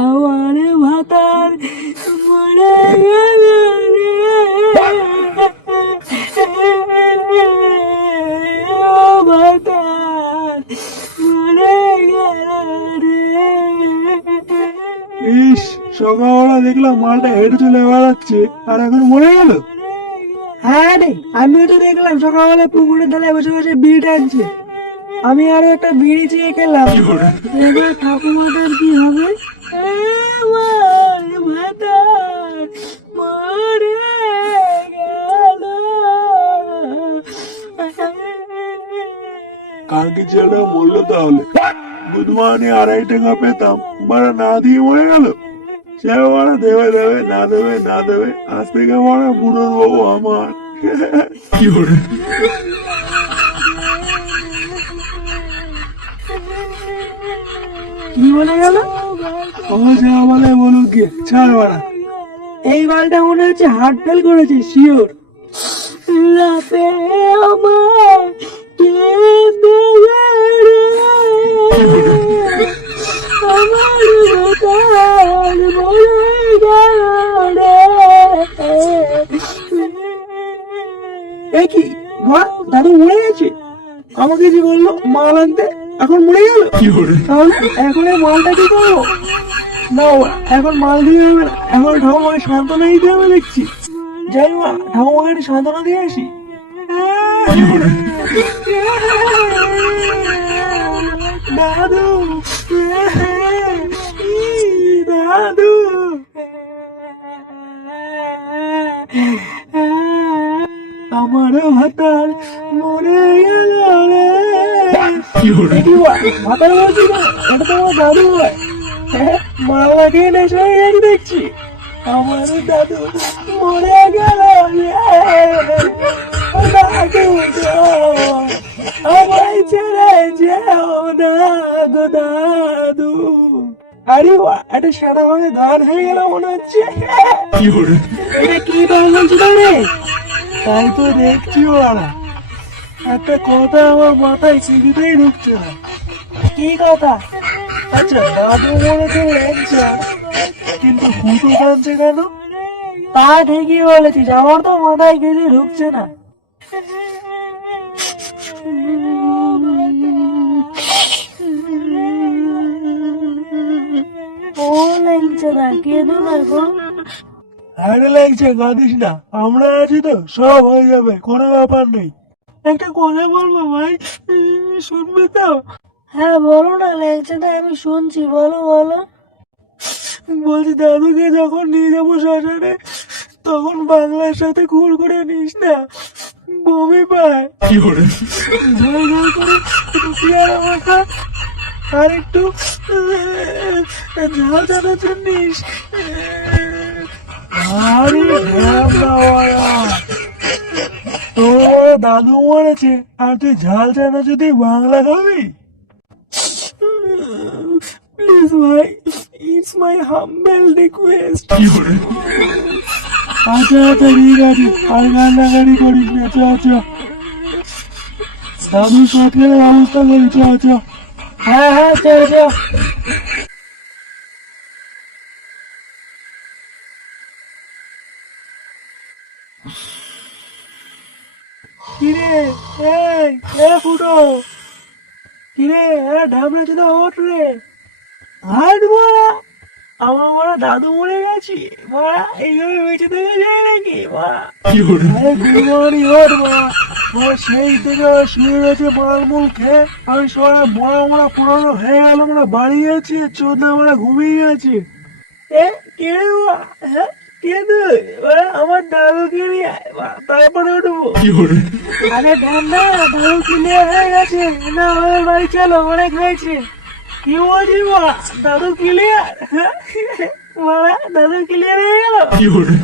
আমার ভাতার মরে গেল রে, ও ভাতার মরে গেল রে। ইস, সকালবেলা দেখলাম মালটা হেঁটে চলে বেড়াচ্ছে আর এখন মরে গেল। হ্যাঁ রে, আমিও তো দেখলাম সকালবেলা পুকুরের ধারে বসে বসে বিড়ি টানছে। আমি আরো একটা বিড়ি চেয়ে খেলাম। এবার ঠাকুমাটার কি হবে? আমার ভাতার মরে গেল। কালকে ছেলেটা মরলো তাহলে, বুধমানে 2.5 টাকা পেতাম, মারা না দিয়ে মরে গেল। সে মারা দেবে দেবে, না দেবে না দেবে, আজ থেকে মারা বুড়োর বউ আমার। কি বলে গেল? ও যা বলে বলুক গিয়ে, ছাড় মারা। এই বালটা মনে হচ্ছে হার্ট ফেল করেছে, শিওর। রাতে আমার কেঁদে রে, আমার ভাতার মরে গেল রে। এ কি মা, দাদু মরে গেছে? আমাকে যে বললো মাল আনতে, এখন মরে গেল। তাহলে এখন এই মালটা কি করবো? না, এখন মাল দিয়ে হবে না, এখন ঠাকুমাকে সান্ত্বনা দিতে হবে দেখছি। যাই মা, ঠাকুমাকে একটু সান্ত্বনা দিয়ে আসি। দাদু, দাদু, আমার ভাতার মরে গেল রে। ভাতার বলছি না, এটা তো আমার দাদু হয়। মাল লাগিয়ে নেশা হয়ে গেছে দেখছি। আমার দাদু মরে গেল রে। দাদু গো, আমায় ছেড়ে যেও না গো দাদু। আরে একটা সেটা ভাবে দান হয়ে গেল মনে হচ্ছে। এটা কি দান বলছিল রে? তাই তো দেখছি ওরা, একটা কথা আমার মাথায় কিছুতেই ঢুকছে না। কি কথা? আচ্ছা, দাদু মরেছে ল্যাংচা, কিন্তু ফুটো কাঁদছে কেন? তা ঠিকই বলেছিস, আমার তো মাথায় কিছু ঢুকছে না। ও ল্যাংচা না, কেঁদো না গো। আরে ল্যাংচা, কাঁদিস না, আমরা আছি তো, সব হয়ে যাবে, কোনো ব্যাপার নেই। একটা কথা বলবো ভাই, শুনবি তো? হ্যাঁ বলো না ল্যাংচাটা, আমি শুনছি, বলো বলো। বলছি, দাদুকে যখন নিয়ে যাবো শ্মশানে, তখন বাংলার সাথে ঘুর করে নিস না, বমি পায়। ঝাল ঝাল করে একটু পেয়ারা মাখা আর একটু ঝাল চানাচুর নিস। আরে তোর দাদু মরেছে আর তুই ঝাল চানাচুর দিয়ে বাংলা খাবি? প্লিজ ভাই, ইটস মাই হাম্বল রিকোয়েস্ট। আচ্ছা আচ্ছা, ঠিক আছে, আর কান্নাকাটি করিস না, চ চ, দাদুর সৎকারের ব্যবস্থা করি, চ চ। হ্যাঁ হ্যাঁ, চল চল। কিরে, ফুটো, কিরে, ঢাবনা চলে ওঠ রে। হাট মারা, আমার মারা দাদু মরে গেছি মারা, এইভাবে বেঁচে থেকে যায় নাকি মারা? আরে গুরবানি ওঠ মা, সেই থেকে শুয়ে গেছে মালমূল খেয়ে, আমি সবাই বড় আমরা পুরনো হয়ে গেল, আমরা বাড়ি গেছি, চোদ্দ আমরা ঘুমিয়ে গেছি। এ কে রে মা? হ্যাঁ কে তুই? আমার দাদুকে নিয়ে আয় মা, তারপরে উঠবো। আরে ঠান্ডা, দাদু ক্লিয়ার হয়ে গেছে না, আমাদের বাড়ি চলো, অনেক হয়েছে। কি বলছি মা, দাদু ক্লিয়ার? মারা দাদু ক্লিয়ার হয়ে গেল?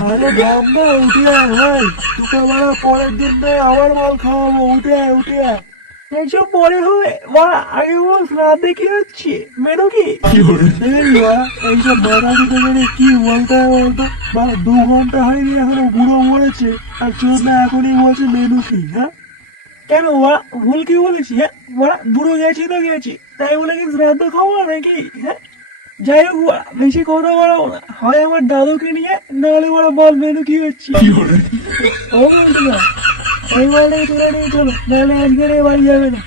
আরে ঢামনা, উঠে আয় ভাই, তোকে মারা পরের দিন নয় আবার মাল খাওয়াবো, উঠে আয় উঠে আয়। এইসব পরে হবে বাড়া, আগে বল রাতে কি হচ্ছে, মেনু কি? এই বাড়া, এইসব বাঙালি টাঙালি কি বলতে হয় বলতো? বাড়া 2 ঘন্টা হয়নি এখনো বুড়ো মরেছে, আর চোদ না এখনই বলছে মেনু কি? হ্যাঁ, কেন বাড়া, ভুল কি বলেছি? হ্যাঁ বাড়া, বুড়ো গেছি তো গেছি, তাই বলে কি শ্রাদ্ধ খাবো নাকি? হ্যাঁ, যাই হোক বাড়া, বেশি কথা বলাবো না, হয় আমার দাদুকে নিয়ে, নাহলে বাড়া বল মেনু কি হচ্ছে। ও বলতে না, এই বাড়ি তুলে নিয়ে চলো, নাহলে আজকের এ বাড়ি যাবে না।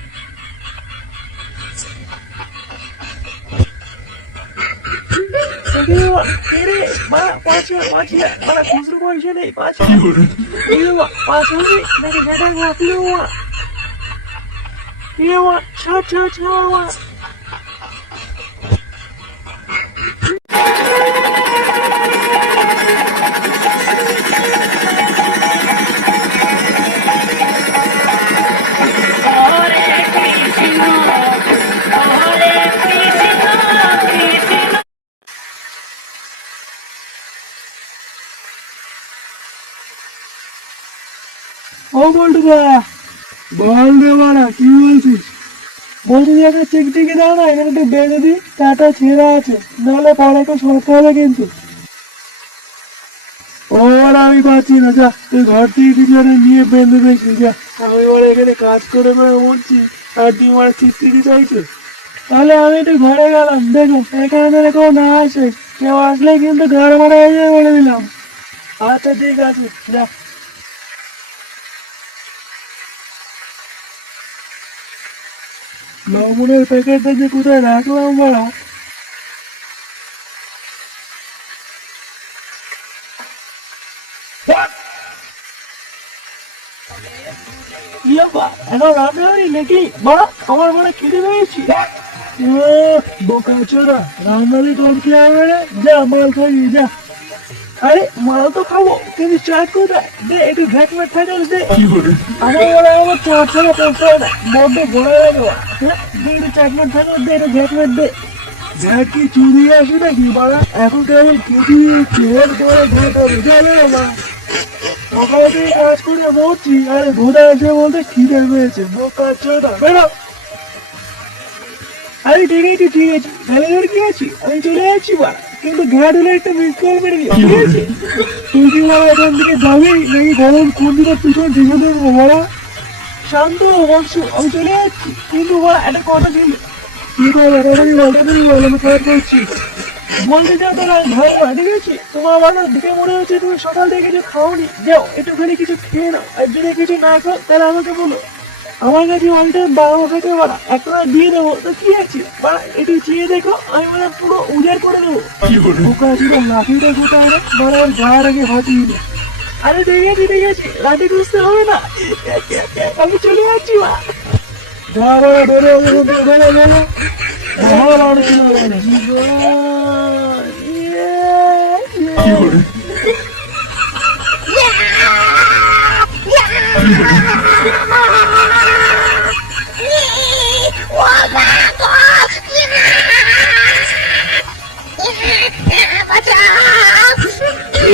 খুচরো পয়সা নেই, 5 হবে নাকি সেটা রাখলো? ছাড় ছাড় ছাড়। ও বলটু দা, বল রে বাড়া, কি বলছিস? বলছি যে একটা চেক টিকে দাও না, এখানে একটু বেঁধে দিই, টাটা ছেঁড়া আছে, নাহলে পরে একটু সরতে হবে কিন্তু। ও বাড়া, আমি পাচ্ছি না, যা তুই ঘর থেকে কিছু একটা নিয়ে বেঁধে দেখি, যা। আমি বাড়া এখানে কাজ করে করে মরছি, আর তুই মারা চিত্রিটি চাইছে। তাহলে আমি একটু ঘরে গেলাম, দেখো এখানে ধরে কেউ না আসে, কেউ আসলে কিন্তু ঘর মারা হয়ে যাবে বলে দিলাম। আচ্ছা ঠিক আছে, যা। লবণের প্যাকেটটা যে কোথায় রাখলাম বাড়া। কি ব্যাপার, এখন রান্না হয়নি নাকি? বাড়া, আমার মানে খিদে পেয়েছি। বোকা চোরা, রান্নালি তোর কি হবে রে? যা মাল খাইয়ে যা। আরে মাল তো খাবো, কিন্তু চাট কোথায়? দে একটু ঘ্যাটমেট থাকে দে। আমার বলে আমার চাট ছাড়া পৌঁছে না, বড্ড বড় হয়ে যাবো। দে একটু চাটমেট থাকে, দে একটু ঘ্যাটমেট দে। ঘ্যাট কি চুরি আসে নাকি বাড়া? এখন কেবল খুঁজি চেয়ার করে ঘ্যাট হবে, চলে বাবা। সকাল থেকে কাজ করে মরছি, আরে ঘোড়া এসে বলতে খিদে পেয়েছে, বোকা চোরা, বেরো। আরে ঠিক আছে ঠিক আছে, ভালো করে কি আছি, আমি চলে যাচ্ছি বা, কিন্তু ঘ্যাট হলে একটা মিস কল মেরে দিও, ঠিক আছে? তুই কি বাবা এখান থেকে যাবি নাকি গরম কোন দিকে পিছন ঢেকে দেবো বাড়া? শান্ত বংশ, আমি চলে যাচ্ছি, কিন্তু বা একটা কথা ছিল। কি করবো আমি বলতে দেবো, আমি কাজ করছি। বলতে চাও তাহলে আমি ভালো না, ঠিক আছে? তোমার আমার দেখে মনে হচ্ছে তুমি সকাল থেকে কিছু খাওনি, যাও একটুখানি কিছু খেয়ে নাও, আর যদি কিছু না খাও তাহলে আমাকে বলো, আমার কাছে অনেকটা বাড়ানো থেকে বাড়া, একটা দিয়ে দেবো, তো কি আছে বাড়া, একটু চেয়ে দেখো, আমি মানে পুরো উজাড় করে দেবো। বোকা চোরা, লাঠিটা কোথায় রে বাড়া? ওর গায়ের আগে হাতিয়ে দে। আরে ঠিক আছে, লাঠি খুঁজতে হবে না, আমি চলে যাচ্ছি মা। যা বাড়া, বেরো এখান থেকে, বেরো বেরো। ভালো লাগছিল না।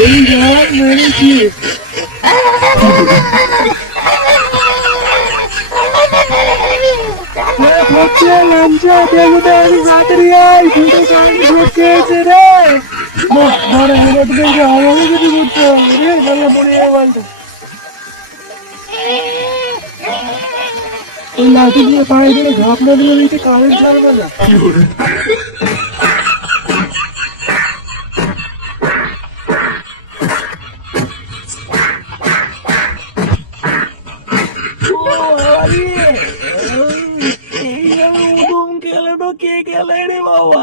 এই গান মেরেছি। লাঞ্চা দেখতে আমি তাড়াতাড়ি আয়, দুটো গান ঢুকে এসে রে। ধরে মেরে দেখে আমাকে যদি করতে হবে রে, তাহলে মনে হয় বলতো। ওই লাঠি দিয়ে পায়ে ধরে ঘাপনা দিলে দিতে কারেন্ট লাগবে না। কে খেলে রে বাবা,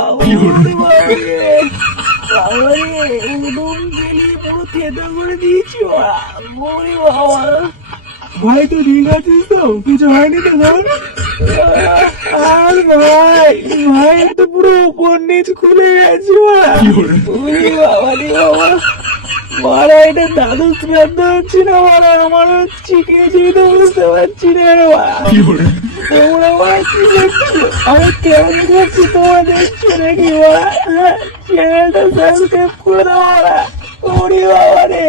উদম খেলি পুরো থেতো করে দিয়েছি বাবা। ভাই তুই ঠিক আছিস তো? কিছু হয়নি তো ধর? আর ভাই ভাই তো পুরো উপর নিচ খুলে গেছি বাবা রে বাবা। মারা এটা দাদু শ্রাদ্ধ হচ্ছে না মারা, আমার হচ্ছে কি তো বুঝতে পারছি না রে বাবা। তোমরা বাবা কি দেখছো, আমি কেমন করছি তোমরা দেখছো নাকি বাবা? চ্যানেলটা সাবস্ক্রাইব করে দাও বাবা। ওরে বাবা রে।